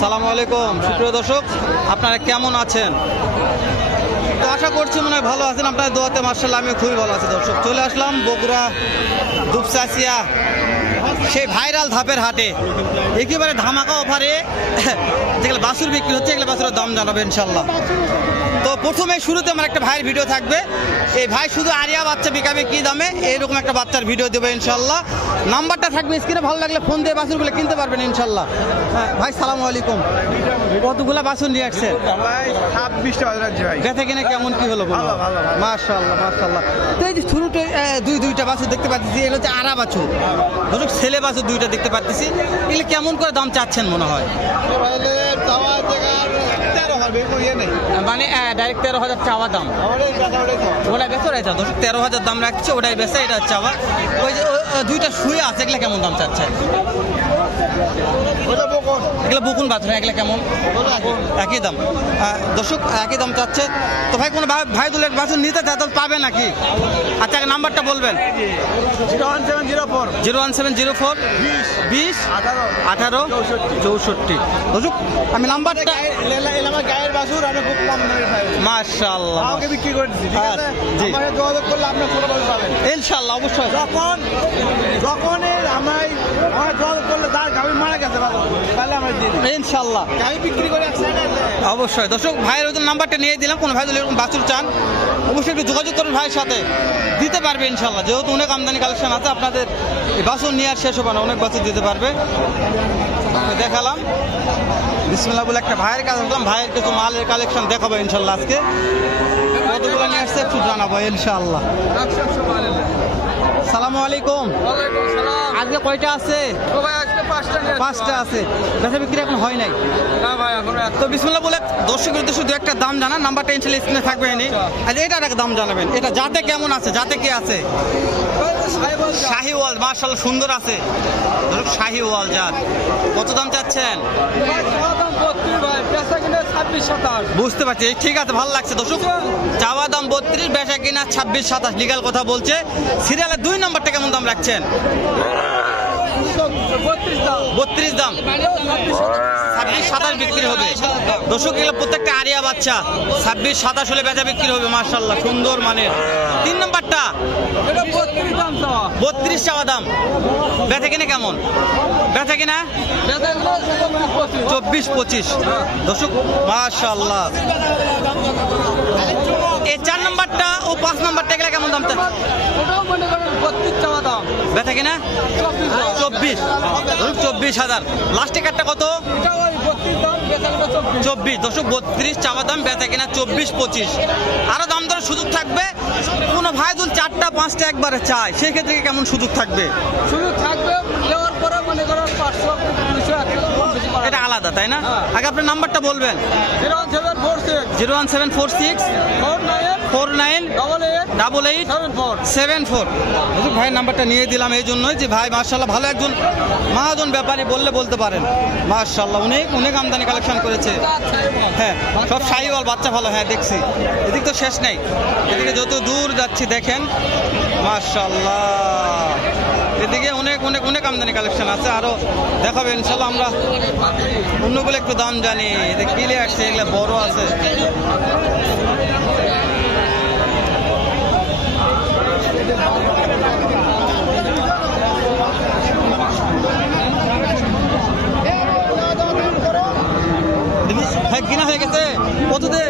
সালামু আলাইকুম সুপ্রিয় দর্শক, আপনারা কেমন আছেন? তো আশা করছি মনে হয় ভালো আছেন। আপনার দোয়াতে মার্শাল্লাহ আমিও খুবই ভালো আছি। দর্শক চলে আসলাম বগুড়া দুপচাচিয়া সেই ভাইরাল ধাপের হাটে, একেবারে ধামাকা অফারে যেগুলো বাছুর বিক্রি হচ্ছে, এগুলো বাছুরের দাম জানাবে ইনশাল্লাহ। তো প্রথমে শুরুতে আমার একটা ভাইয়ের ভিডিও থাকবে। এই ভাই শুধু আরিয়া বাচ্চা বিকাবে কি দামে, এরকম একটা বাচ্চার ভিডিও দেবে ইনশাল্লাহ। নাম্বারটা থাকবে স্ক্রিনে, ভালো লাগলে ফোন দিয়ে বাছুরগুলো কিনতে পারবেন ইনশাল্লাহ। হ্যাঁ ভাই, সালামু আলাইকুম। কতগুলা বাছুর নিয়ে আসছেন? বেঁচে কিনে কেমন কি হলো? মাশাআল্লাহ মাশাআল্লাহ। তো এই যে শুরুতে দুইটা বাছুর দেখতে পাচ্ছি, এগুলো হচ্ছে আরা বাছুর। দর্শক ছেলে বাছুর দুইটা দেখতে পাচ্ছি, এগুলো কেমন করে দাম চাচ্ছেন মনে হয়? মানে ডাইরেক্ট 13,000 চাওয়া দাম, ওটাই বেচা রয়েছে। 13,000 দাম রাখছে, ওটাই বেচা, এটা চাওয়া। ওই যে দুইটা শুয়ে আছে, এগুলো কেমন দাম চাচ্ছেন? এগুলো বকুন বাছুর, এগুলো কেমন? একই দাম। দর্শক একই দাম চাচ্ছে। তো ভাই কোনো ভাই দুলের বাছুর নিতে চায় তাহলে পাবে নাকি? আচ্ছা নাম্বারটা বলবেন। 01704 20 18 64। দর্শক আমি নাম্বারটা গায়ের বাছুর আমি খুব কম দামে পাই মাশাআল্লাহ আমাকে বিক্রি করে দিচ্ছি, ঠিক আছে? জি। আমাকে যোগাযোগ করলে আপনার ছোট বাছুর পাবেন ইনশাআল্লাহ অবশ্যই। যখন আমায় যোগাযোগ করলে তার গাভী মারা গেছে বাবা, তাহলে আমরা দিয়ে দিই ইনশাআল্লাহ, গাভী বিক্রি করে অবশ্যই। দর্শক ভাইয়ের ওদের নাম্বারটা নিয়ে দিলাম, কোনো ভাই যদি এরকম বাছুর চান অবশ্যই একটু যোগাযোগ করুন, ভাইয়ের সাথে দিতে পারবে ইনশাআল্লাহ। যেহেতু অনেক আমদানি কালেকশন আছে, আপনাদের এই বাছুর নিয়ে আর শেষ হবে না, অনেক বাছুর দিতে পারবে। দেখালাম বিসমিল্লাহ বলে একটা ভাইয়ের কাছে আসলাম, ভাইয়ের কিছু মালের কালেকশন দেখাবো ইনশাআল্লাহ। আজকে কতগুলো নিয়ে আসছে একটু জানাবো ইনশাআল্লাহ। সালামু আলাইকুম। আজকে কয়টা আছে? পাঁচটা আছে। বেচা বিক্রি এখন হয় নাই? তো বিসমিল্লাহ বলে দর্শকের উদ্দেশ্যে দু একটা দাম জানান, নাম্বারটা ইনশাআল্লাহ স্ক্রিনে থাকবে। আচ্ছা এটার একটা দাম জানাবেন, এটা জাতে কেমন আছে? জাতে কি আছে? শাহিওয়াল, মাশাআল্লাহ সুন্দর আছে। দর্শক শাহিওয়াল জাত, কত দাম চাচ্ছেন? বুঝতে পারছি, ঠিক আছে, ভালো লাগছে। দর্শক চাওয়া দাম 32, বেচা কিনা 26-27, লিগাল কথা বলছে। সিরিয়ালের 2 নম্বরটা কেমন দাম রাখছেন? 32 দাম, 26-27 বিক্রি হবে। দর্শক এগুলো প্রত্যেকটা আরিয়া বাচ্চা, 26-27 হলে বেচা বিক্রি হবে মাশাআল্লাহ, সুন্দর মানের। 3 নম্বরটা 32 চাওয়া দাম, বেচা কিনা কেমন? বেচা কিনা 24-25। দর্শক মাশাআল্লাহ। এই 4 নম্বরটা ও 5 নম্বরটা এগুলো কেমন দাম? বেচা কিনা 24,000। লাস্টে কাটটা কত? 24। দর্শক 32 চাওয়া দাম, বেচা কিনা 24-25। আরো দাম দরের সুযোগ থাকবে। কোনো ভাই যদি 4টা 5টা একবারে চায়, সেক্ষেত্রে কেমন সুযোগ থাকবে? এটা আলাদা তাই না? আগে আপনার নাম্বারটা বলবেন। 01746 49 88 74। ভাইয়ের নাম্বারটা নিয়ে দিলাম এই জন্যই যে ভাই মাশাআল্লাহ ভালো একজন মহাজন ব্যাপারী, বললে বলতে পারেন। মাশাআল্লাহ অনেক আমদানি কালেকশন করেছে। হ্যাঁ সব শাহিওয়াল বাচ্চা ভালো। হ্যাঁ দেখছি, এদিক তো শেষ নেই, এদিকে যত দূর যাচ্ছি দেখেন মাশাআল্লাহ। এদিকে অনেক আমদানি কালেকশন আছে, আরো দেখাবে ইনশাআল্লাহ। আমরা অন্যগুলো একটু দাম জানি, এদিকে কিলে আসছে, এগুলো বড় আছে। কিনা হয়ে গেছে? কততে?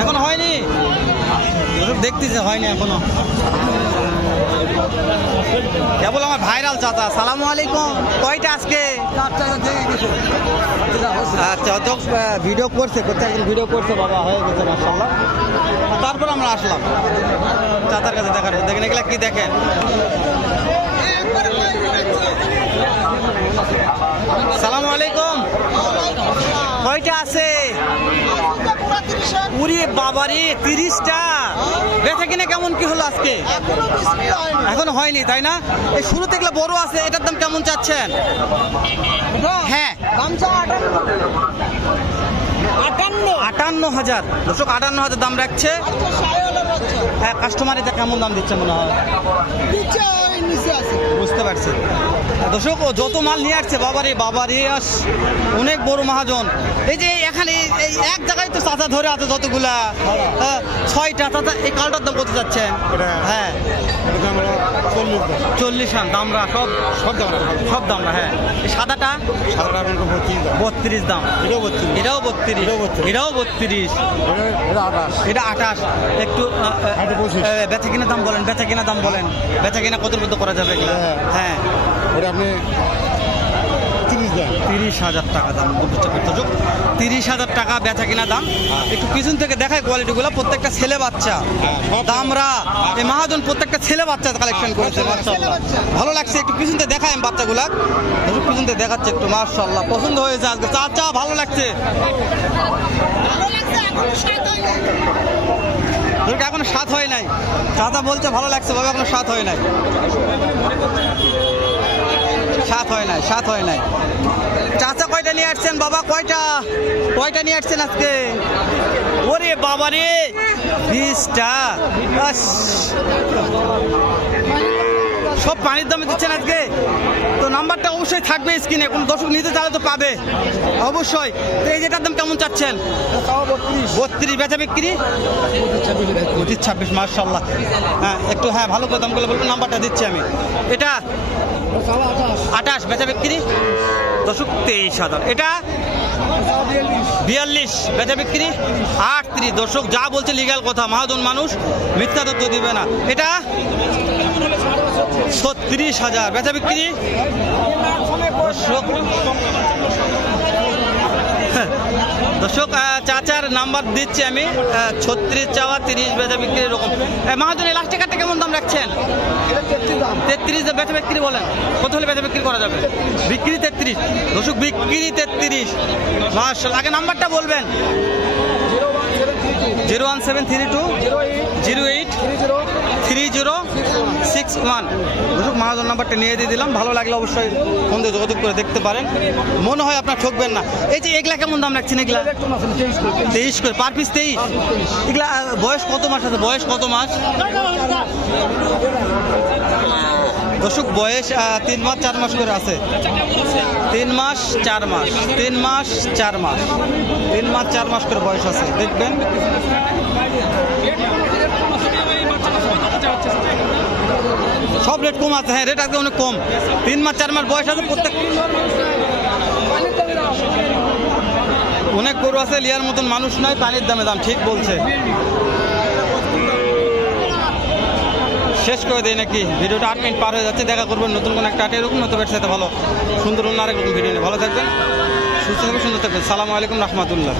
এখনো হয়নি, দেখতেছে হয়নি এখনো। কেবল আমার ভাইরাল চাচা। সালামু আলাইকুম। কয়টা আজকে? আচ্ছা তো ভিডিও করছে, ভিডিও করছে বাবা, হয়ে গেছে মাশাআল্লাহ। তারপর আমরা আসলাম চাচার কাছে দেখার। দেখেন এগুলা কি দেখেন। সালামু আলাইকুম। কয়টা আছে? উরি বাবারে 30টা। বেচা কিনে কেমন কি হলো আজকে? এখনো হয়নি তাই না? এই শুরু থেকে বড় আছে, এটার দাম কেমন চাচ্ছেন? হ্যাঁ 58,000। দর্শক 58,000 দাম রাখছে। হ্যাঁ কাস্টমার এটা কেমন দাম দিচ্ছে মনে হয়? নিচে আছে। বুঝতে পারছি দর্শক, ও যত মাল নিয়ে আসছে বাবারে আস অনেক বড় মহাজন। এই যে এখানে এই এক জায়গায় তো চাচা ধরে আছে যতগুলা, 6টা চাচা। এই কালটার দাম কত যাচ্ছেন? হ্যাঁ 40 দামরা সব দামরা। হ্যাঁ এই সাদাটা 32 দাম, এটাও 32, এটাও 32, এটা 28। একটু বেচা কিনা দাম বলেন, বেচা কিনা দাম বলেন, বেচা কিনা কত মধ্যে করা যাবে এগুলা? হ্যাঁ আপনি 30,000 টাকা দাম, 30,000 টাকা বেচা কিনা দাম। একটু পিছন থেকে দেখায় কোয়ালিটিগুলো, প্রত্যেকটা ছেলে বাচ্চা দামরা। এই মহাজন প্রত্যেকটা ছেলে বাচ্চা কালেকশন করেছে, মাশাআল্লাহ ভালো লাগছে। একটু পিছন থেকে দেখায় বাচ্চাগুলা, পিছন থেকে দেখাচ্ছে একটু, মাশাআল্লাহ পছন্দ হয়েছে আজকে। চাচা ভালো লাগছে, এখনো স্বাদ হয় নাই। চাচা বলছে ভালো লাগছে বাবা, এখনো স্বাদ হয় নাই, স্বাদ হয় নাই। চাচা কয়টা নিয়ে আসছেন বাবা? কয়টা নিয়ে আসছেন আজকে? ওরে বাবা রে, 20টা। সব পানির দামে দিচ্ছেন আজকে তো। নাম্বারটা অবশ্যই থাকবে স্ক্রিনে, কোন দর্শক নিতে চাইলে তো পাবে অবশ্যই। তো এই যেটার দাম কেমন চাচ্ছেন? 32। বেচা বিক্রি 26, মাশাআল্লাহ। হ্যাঁ একটু হ্যাঁ ভালো করে দামগুলো বলবো, নাম্বারটা দিচ্ছি আমি। এটা 28, বেচা বিক্রি দর্শক 23,000। এটা 42, বেচা বিক্রি 38। দর্শক যা বলছে লিগ্যাল কথা, মহাজন মানুষ মিথ্যা তথ্য দিবে না। এটা 36,000, বেচা বিক্রি দর্শক চাচার নাম্বার দিচ্ছি আমি, 36 চাওয়া 30, বেচা বিক্রি এরকম। মহাজন এই লাস্টে কাটটা কেমন দাম রাখছেন? 33, বেচা বিক্রি বলেন কত হলে বেচা বিক্রি করা যাবে? বিক্রি 33 দর্শক, বিক্রি 33, মাশাআল্লাহ। আগে নাম্বারটা বলবেন। 01732 08 3061। দর্শক মহাজন নাম্বারটা নিয়ে দিয়ে দিলাম। ভালো লাগলে অবশ্যই ফোন দিয়ে যোগাযোগ করে দেখতে পারেন, মনে হয় আপনার ঠকবেন না। এই যে এগুলা কেমন দাম রাখছেন? এগুলা 23 করে পার পিস, 23। এগুলা বয়স কত মাস আছে? বয়স কত মাস দর্শক? বয়স 3 মাস 4 মাস করে আছে। 3 মাস 4 মাস, 3 মাস 4 মাস, 3 মাস 4 মাস করে বয়স আছে। দেখবেন সব রেট কম আছে। হ্যাঁ রেট আজকে অনেক কম। 3 মাস 4 মাস বয়স আছে প্রত্যেক। অনেক গরু আছে, লিয়ার মতন মানুষ নয়, পানির দামে দাম। ঠিক বলছে। শেষ করে দেয় নাকি? ভিডিওটা 8 মিনিট পার হয়ে যাচ্ছে। দেখা করবেন নতুন কোনো একটা এরকম নতুন সাথে ভালো সুন্দর অন্য আরেক রকম ভিডিও নিয়ে। ভালো থাকবেন, সুস্থ থাকবেন, সুন্দর থাকবেন। সালামু আলাইকুম রহমতুল্লাহ।